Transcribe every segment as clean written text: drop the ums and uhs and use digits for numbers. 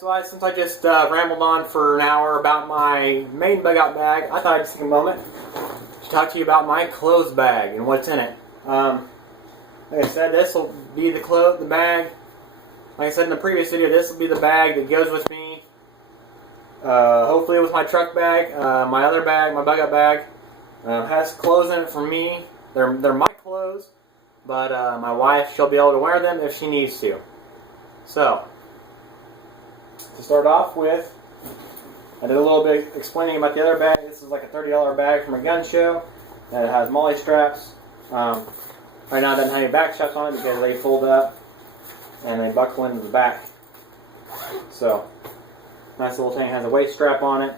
So since I just rambled on for an hour about my main bug out bag, I thought I'd just take a moment to talk to you about my clothes bag and what's in it. Like I said, this will be the bag. Like I said in the previous video, this will be the bag that goes with me. Hopefully with my truck bag, my other bag, my bug out bag, has clothes in it for me. They're my clothes, but my wife, she'll be able to wear them if she needs to. So, to start off with, I did a little bit explaining about the other bag. This is like a $30 bag from a gun show, and it has MOLLE straps. Right now it doesn't have any back straps on it because they fold up and they buckle into the back. So, nice little thing. It has a waist strap on it.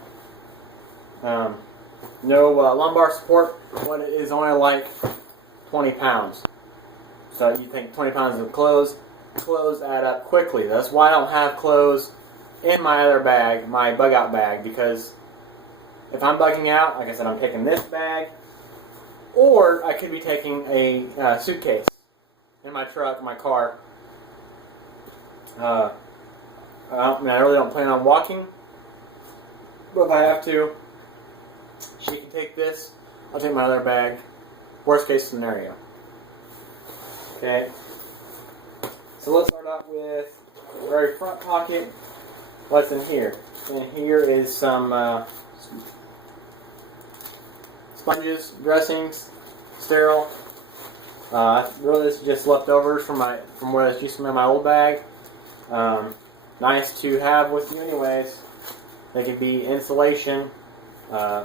No lumbar support. What it is only like 20 pounds. So you think 20 pounds of clothes add up quickly. That's why I don't have clothes in my other bag, my bug out bag, because if I'm bugging out, like I said, I'm taking this bag, or I could be taking a suitcase in my truck, my car. I really don't plan on walking, but if I have to, she can take this, I'll take my other bag. Worst case scenario. Okay, so let's start off with the very front pocket. What's in here? In here is some sponges, dressings, sterile. Really, this is just leftovers from where this used to be in my old bag. Nice to have with you, anyways. They can be insulation. I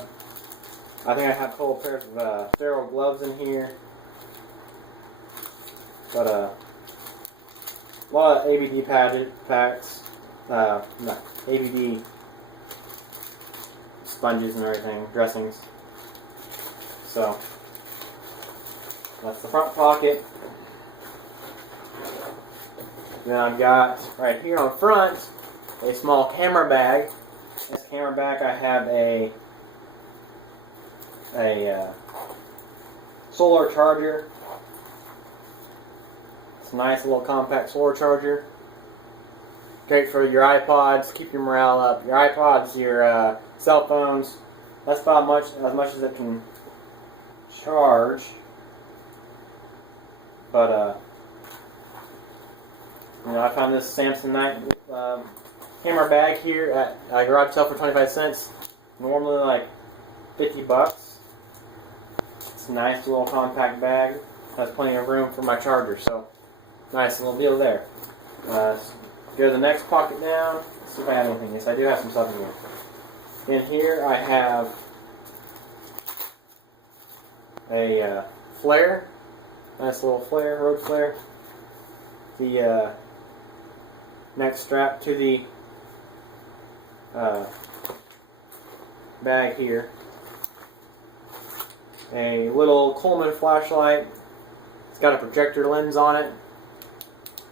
think I have a couple pairs of sterile gloves in here. But a lot of ABD packs. ABD sponges and everything, dressings. So, that's the front pocket. Then I've got, right here on front, a small camera bag. In this camera bag I have a solar charger. It's a nice little compact solar charger. Great for your iPods, keep your morale up. Your iPods, your cell phones. That's about as much as it can charge. But I found this Samsonite camera bag here at a garage sale for 25 cents. Normally like 50 bucks. It's a nice little compact bag. Has plenty of room for my charger, so nice little deal there. Go to the next pocket down. Let's see if I have anything. Yes, I do have some stuff in here. In here I have a flare. Nice little flare, road flare. The next strap to the bag here. A little Coleman flashlight. It's got a projector lens on it.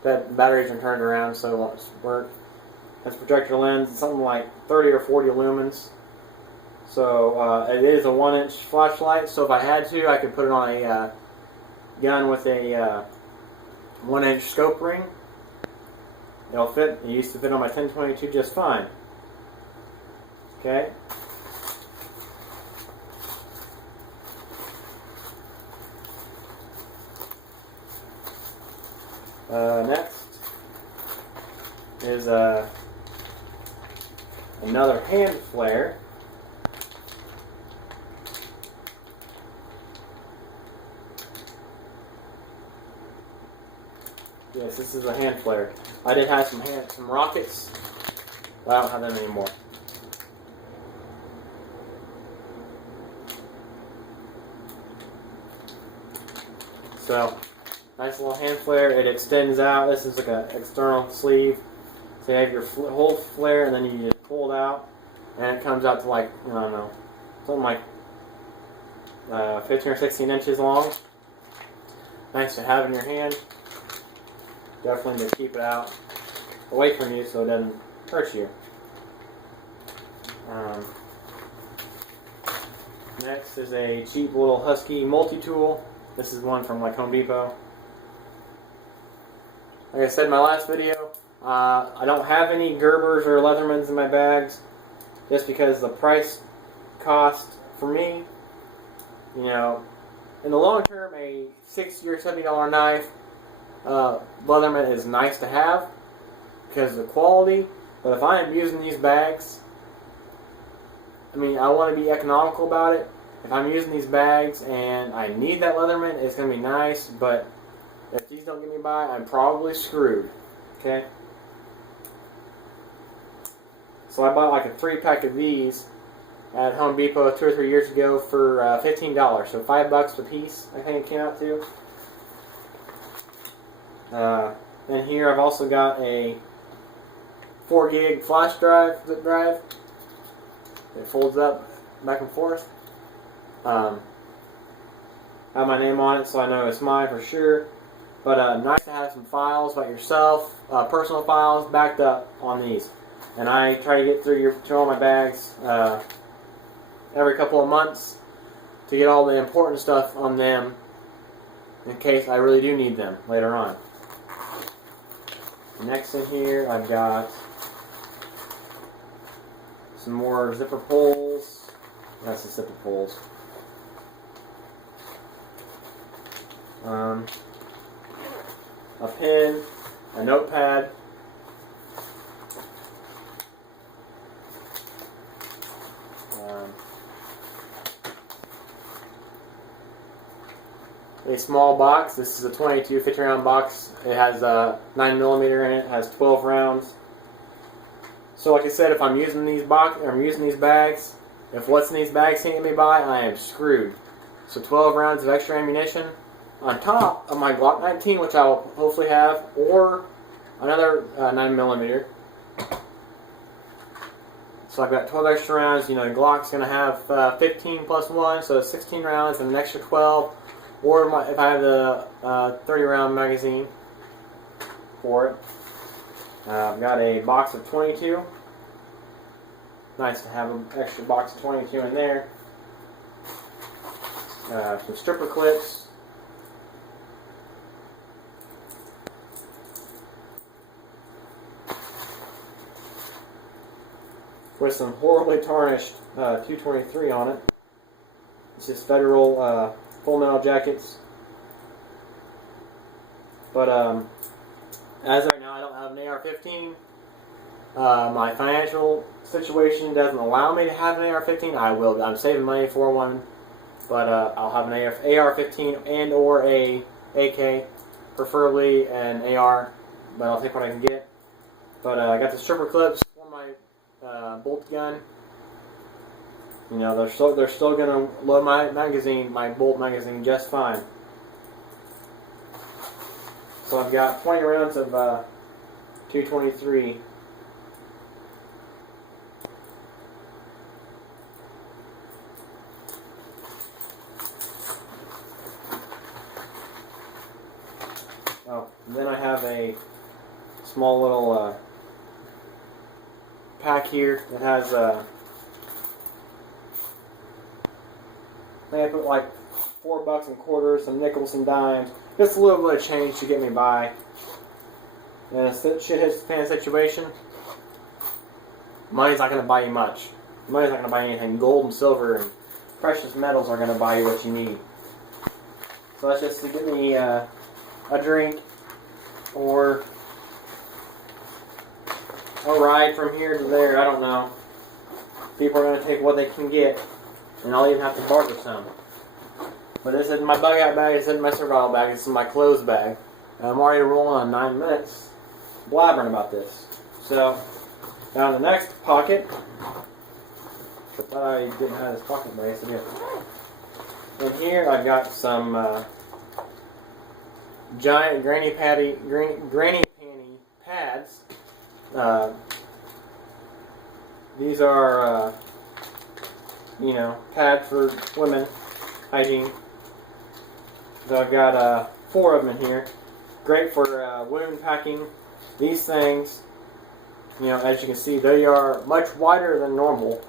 That batteries are turned around, so it won't work. That's projector lens. It's something like 30 or 40 lumens. So it is a 1-inch flashlight. So if I had to, I could put it on a gun with a 1-inch scope ring. It'll fit. It used to fit on my 1022 just fine. Okay. Next is another hand flare. Yes, this is a hand flare. I did have some rockets, but I don't have them anymore. So, nice little hand flare. It extends out. This is like an external sleeve. So you have your whole flare, and then you just pull it out, and it comes out to like, I don't know, something like 15 or 16 inches long. Nice to have in your hand. Definitely to keep it out away from you so it doesn't hurt you. Next is a cheap little Husky multi-tool. This is one from like Home Depot. Like I said in my last video, I don't have any Gerbers or Leathermans in my bags, just because the price cost for me, you know, in the long term, a $60 or $70 knife, Leatherman is nice to have because of the quality. But if I am using these bags, I mean, I want to be economical about it. If I'm using these bags and I need that Leatherman, it's going to be nice. But if these don't get me by, I'm probably screwed. Okay? So I bought like a 3-pack of these at Home Depot 2 or 3 years ago for $15. So $5 a piece, I think it came out to. And here I've also got a 4 gig flash drive, zip drive. It folds up back and forth. Have my name on it so I know it's mine for sure. But nice to have some files about yourself, personal files backed up on these. And I try to get through all my bags every couple of months to get all the important stuff on them in case I really do need them later on. Next in here I've got some more zipper pulls. That's the zipper pulls. A pen, a notepad, a small box. This is a 22 50-round box. It has 9mm in it. It has 12 rounds. So, like I said, if I'm using these bags, if what's in these bags can't get me by, I am screwed. So, 12 rounds of extra ammunition on top of my Glock 19, which I'll hopefully have, or another 9mm. So I've got 12 extra rounds. You know, the Glock's going to have 15 plus 1, so 16 rounds and an extra 12. Or if I have the 30-round magazine for it. I've got a box of 22. Nice to have an extra box of 22 in there. Some stripper clips. With some horribly tarnished 223 on it. This is Federal Full Metal Jackets. But as of right now, I don't have an AR-15. My financial situation doesn't allow me to have an AR-15. I'm saving money for one, but I'll have an AR-15 and or a AK, preferably an AR, but I'll take what I can get. But I got the stripper clips for my bolt gun. You know, they're still gonna load my bolt magazine just fine. So I've got 20 rounds of 223. Oh, and then I have a small little pack here that has I put like $4 and quarters, some nickels and dimes, just a little bit of change to get me by. And a shit hits the fan situation, money's not going to buy you much. Money's not going to buy you anything. Gold and silver and precious metals are going to buy you what you need. So that's just to get me a drink or a ride from here to there. I don't know. People are going to take what they can get, and I'll even have to barter some. But this isn't my bug out bag, this isn't my survival bag, this is my clothes bag. And I'm already rolling on 9 minutes blabbering about this. So, now in the next pocket, I thought I didn't have this pocket, but I guess I do. In here I've got some giant granny panty pads. These are, you know, pads for women, hygiene. So I've got 4 of them in here. Great for wound packing. These things, you know, as you can see, they are much wider than normal.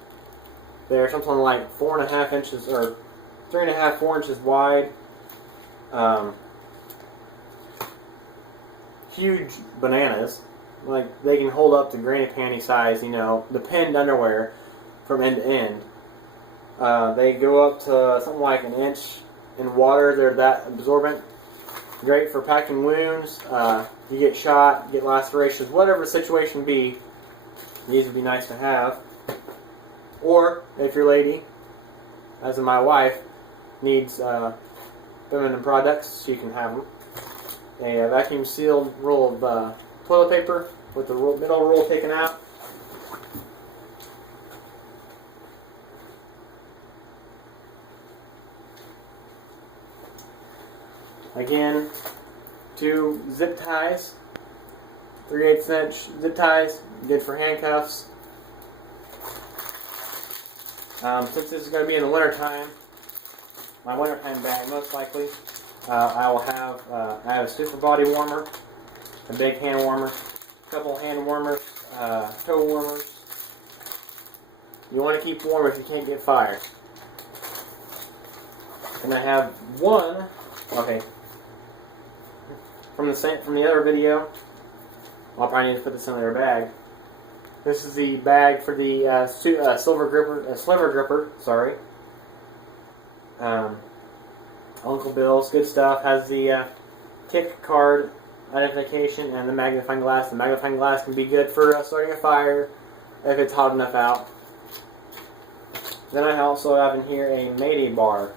They're something like 4.5 inches or 3.5, 4 inches wide. Huge bananas. like they can hold up to granny panty size, you know, the pinned underwear from end to end. They go up to something like an inch in water. They're that absorbent. Great for packing wounds. You get shot, get lacerations, whatever the situation be. These would be nice to have. Or if your lady, as in my wife, needs feminine products, she can have them. A vacuum sealed roll of toilet paper with the middle roll taken out. Again, 2 zip ties, 3/8 inch zip ties, good for handcuffs. Since this is going to be in the winter time, my wintertime bag most likely, I will have I have a super body warmer, a big hand warmer, a couple hand warmers, toe warmers. You want to keep warm if you can't get fired. And I have one. Okay. From the other video, I'll probably need to put this in their bag. This is the bag for the sliver gripper. Sorry. Uncle Bill's, good stuff. Has the kick card identification and the magnifying glass. The magnifying glass can be good for starting a fire if it's hot enough out. Then I also have in here a Mayday bar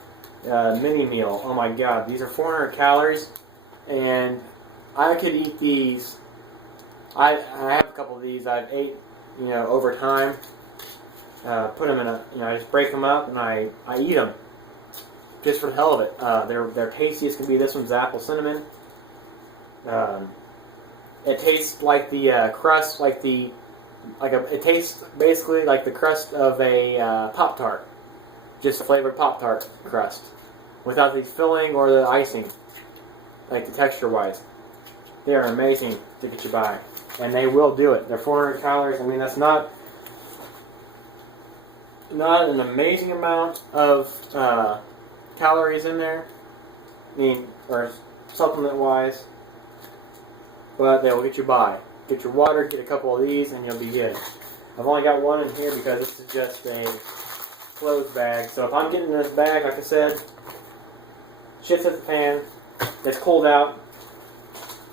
mini meal. Oh my God, these are 400 calories, and I could eat these. I have a couple of these. I've ate, you know, over time. Put them in a, you know, I just break them up and I eat them just for the hell of it. They're tastiest can be. This one's apple cinnamon. It tastes like the crust, it tastes basically like the crust of a Pop-Tart, just a flavored Pop-Tart crust, without the filling or the icing, like the texture-wise. They are amazing to get you by, and they will do it. They're 400 calories. I mean, that's not an amazing amount of calories in there. I mean, or supplement-wise, but they will get you by. Get your water, get a couple of these, and you'll be good. I've only got one in here because this is just a clothes bag. So if I'm getting this bag, like I said, shit's at the fan, it's cold out,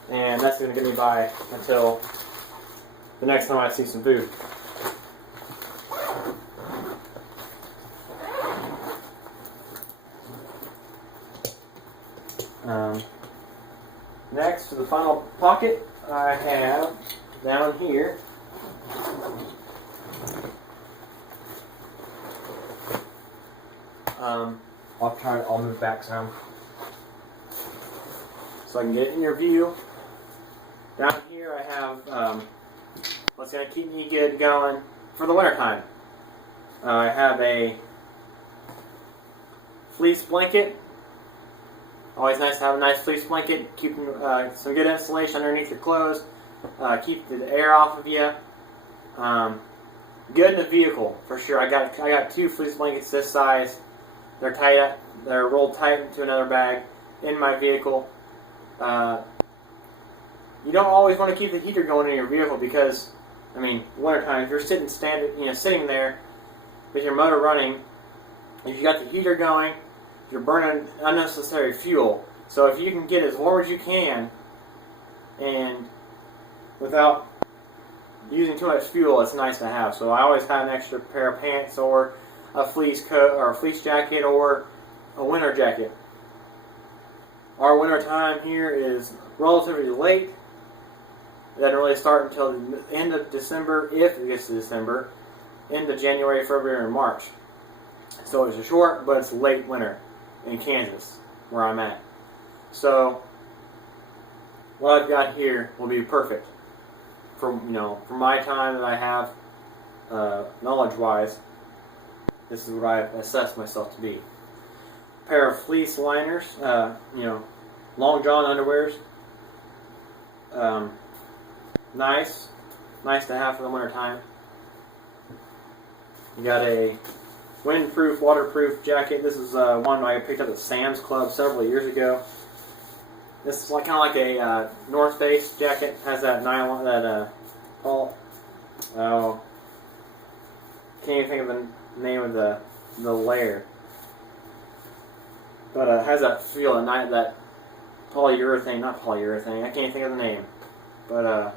and that's going to get me by until the next time I see some food. Next, to the final pocket, I have down here I'll move back some so I can get it in your view. Down here I have what's going to keep me good going for the winter time. I have a fleece blanket. Always nice to have a nice fleece blanket, keep some good insulation underneath your clothes, keep the air off of you. Good in the vehicle for sure. I got 2 fleece blankets this size. They're tied up. They're rolled tight into another bag in my vehicle. You don't always want to keep the heater going in your vehicle because, I mean, wintertime, if you're sitting there with your motor running, if you got the heater going, you're burning unnecessary fuel. So if you can get as warm as you can and without using too much fuel, it's nice to have. So I always have an extra pair of pants or a fleece coat or a fleece jacket or a winter jacket. Our winter time here is relatively late. It doesn't really start until the end of December, if it gets to December, into January, February, and March. So it's a short, but it's late winter in Kansas, where I'm at. So what I've got here will be perfect for my time that I have, knowledge-wise. This is what I assess myself to be. A pair of fleece liners, long john underwears. Nice to have for the winter time. You got a windproof, waterproof jacket. This is one I picked up at Sam's Club several years ago. This is kind of like a North Face jacket. Has that nylon, that call it? Oh, can't even think of the name of the layer. But it has that feel at night, that polyurethane, not polyurethane, I can't think of the name. But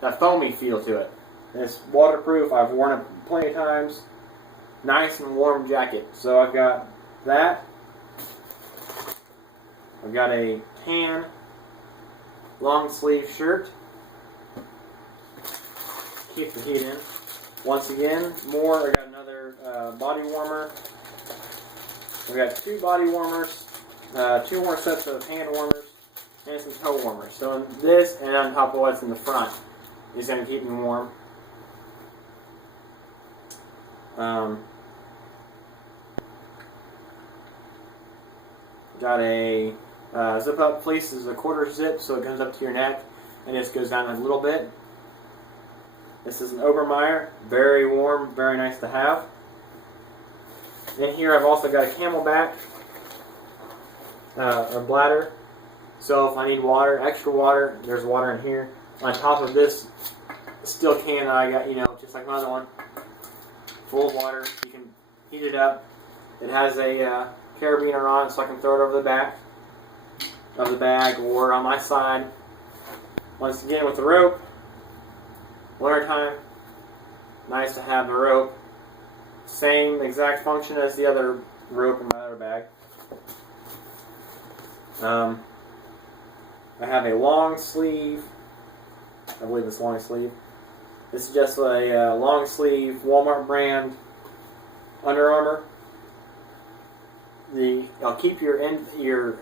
that foamy feel to it. And it's waterproof, I've worn it plenty of times. Nice and warm jacket. So I've got that. I've got a tan long sleeve shirt. Keep the heat in. Once again, more. I got another body warmer. We got 2 body warmers, 2 more sets of hand warmers, and some toe warmers. So this, and on top of what's in the front, is going to keep me warm. Got a zip up fleece. This is a 1/4 zip, so it comes up to your neck, and this goes down a little bit. This is an Obermeyer, very warm, very nice to have. In here I've also got a Camelback, a bladder, so if I need water, extra water, there's water in here. On top of this steel can that I got, you know, just like my other one, full of water. You can heat it up. It has a carabiner on it, so I can throw it over the back of the bag or on my side. Once again with the rope, wintertime, nice to have the rope. Same exact function as the other rope in my other bag. I have a long sleeve, I believe it's long sleeve. This is just a long sleeve Walmart brand Under Armour. It'll keep your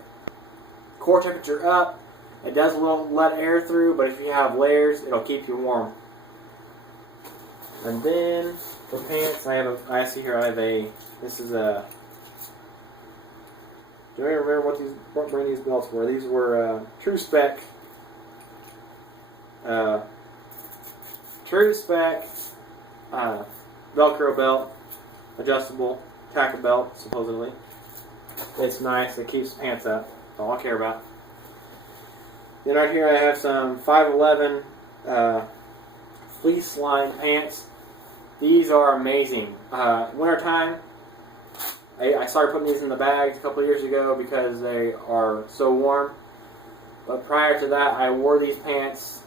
core temperature up. It does let air through, but if you have layers, it'll keep you warm. And then for pants, I see here I have a. This is a. Do I remember what brand these belts were? These were True Spec. True Spec Velcro belt, adjustable tackle belt, supposedly. It's nice. It keeps the pants up. That's all I care about. Then right here I have some 511 fleece lined pants. These are amazing. Wintertime, I started putting these in the bags a couple of years ago because they are so warm. But prior to that, I wore these pants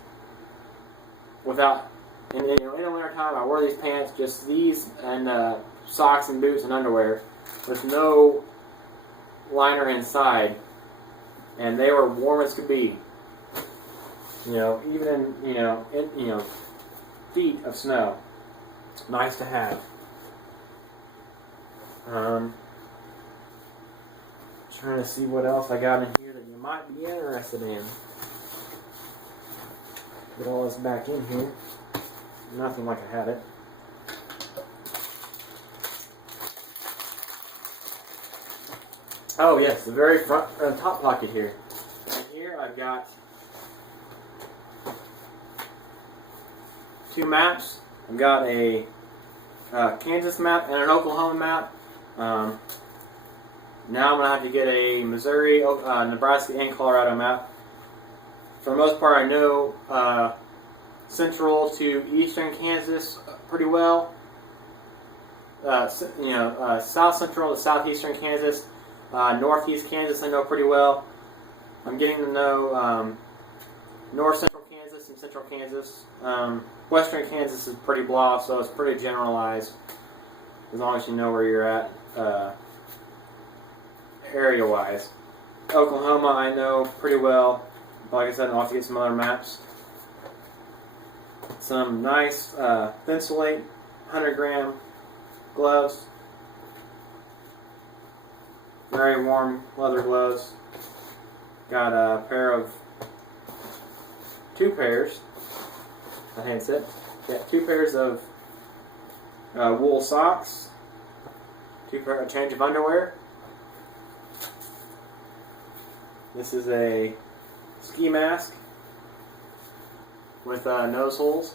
without, in the wintertime, I wore these pants, just these, and socks and boots and underwear, with no liner inside, and they were warm as could be. Even in feet of snow. Nice to have. Trying to see what else I got in here that you might be interested in. Get all this back in here. Nothing like I had it. Oh yes, the very front, top pocket here. And here I've got 2 maps. I've got a Kansas map and an Oklahoma map. Now I'm going to have to get a Missouri, Nebraska, and Colorado map. For the most part, I know central to eastern Kansas pretty well. South central to southeastern Kansas. Northeast Kansas I know pretty well. I'm getting to know north central Kansas and central Kansas. Western Kansas is pretty blah, so it's pretty generalized as long as you know where you're at area-wise. Oklahoma I know pretty well. Like I said, I'll have to get some other maps. Some nice Thinsulate 100-gram gloves. Very warm leather gloves. Got a pair of 2 pairs. A handset. Got 2 pairs of wool socks. A change of underwear. This is a ski mask with nose holes.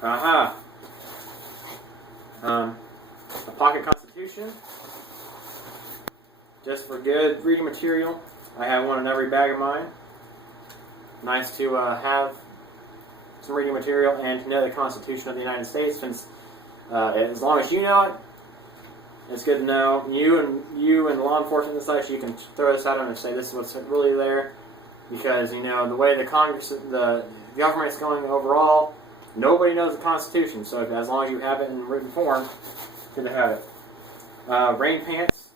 Aha! A pocket Constitution. Just for good reading material. I have one in every bag of mine. Nice to have some reading material and to know the Constitution of the United States, since as long as you know it, it's good to know. You and law enforcement and such, you can throw this out and say this is what's really there, because you know the way the government's going overall, nobody knows the Constitution. So as long as you have it in written form, it's good to have it. Rain pants.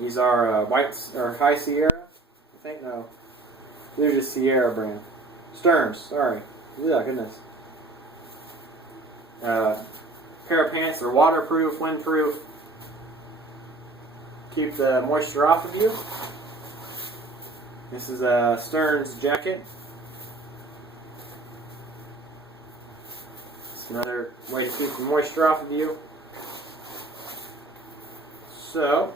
These are whites or High Sierra. I think no, they're just Sierra brand. Stearns. Sorry. Yeah, goodness. Pair of pants. They're waterproof, windproof. Keep the moisture off of you. This is a Stearns jacket. It's another way to keep the moisture off of you. So,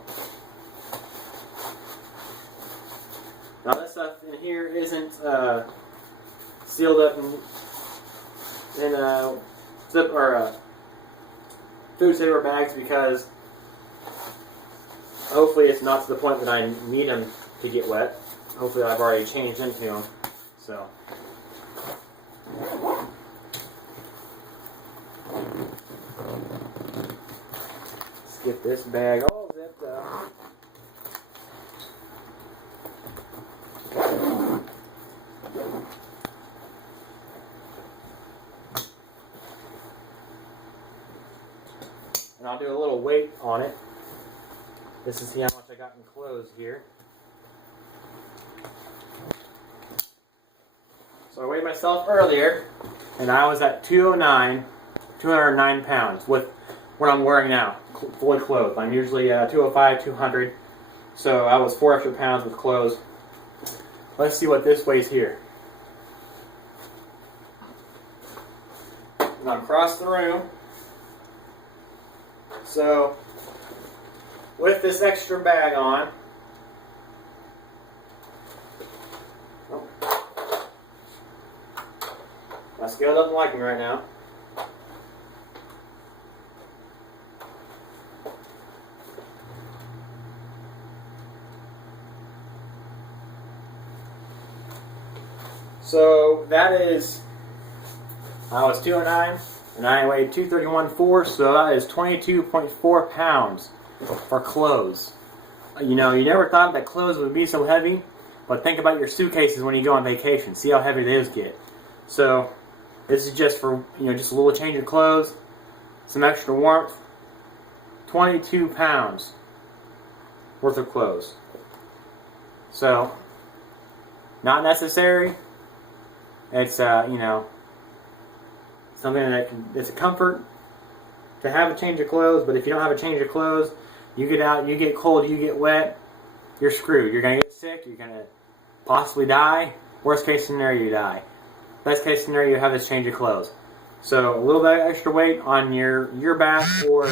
now this stuff in here isn't sealed up in zip or food saver bags, because hopefully it's not to the point that I need them to get wet. Hopefully I've already changed into them. So. Let's get this bag all zipped up. And I'll do a little weight on it, just to see how much I got in clothes here. So I weighed myself earlier, and I was at 209 pounds with what I'm wearing now, fully clothed. I'm usually 205, 200, so I was 4 extra pounds with clothes. Let's see what this weighs here. And I'm across the room. So, with this extra bag on, my scale doesn't like me right now. So that is, I was 209 and I weighed 231.4, so that is 22.4 pounds for clothes. You know, you never thought that clothes would be so heavy, but think about your suitcases when you go on vacation. See how heavy those get. So this is just for, you know, just a little change of clothes, some extra warmth. 22 pounds worth of clothes. So, not necessary. It's, you know, something that it's a comfort to have a change of clothes, but if you don't have a change of clothes, you get out, you get cold, you get wet, you're screwed. You're going to get sick, you're going to possibly die. Worst case scenario, you die. Best case scenario, you have this change of clothes. So a little bit extra weight on your back, or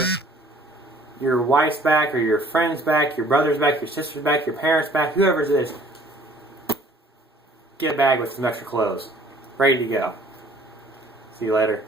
your wife's back, or your friend's back, your brother's back, your sister's back, your parents' back, whoever's it is. Get a bag with some extra clothes. Ready to go. See you later.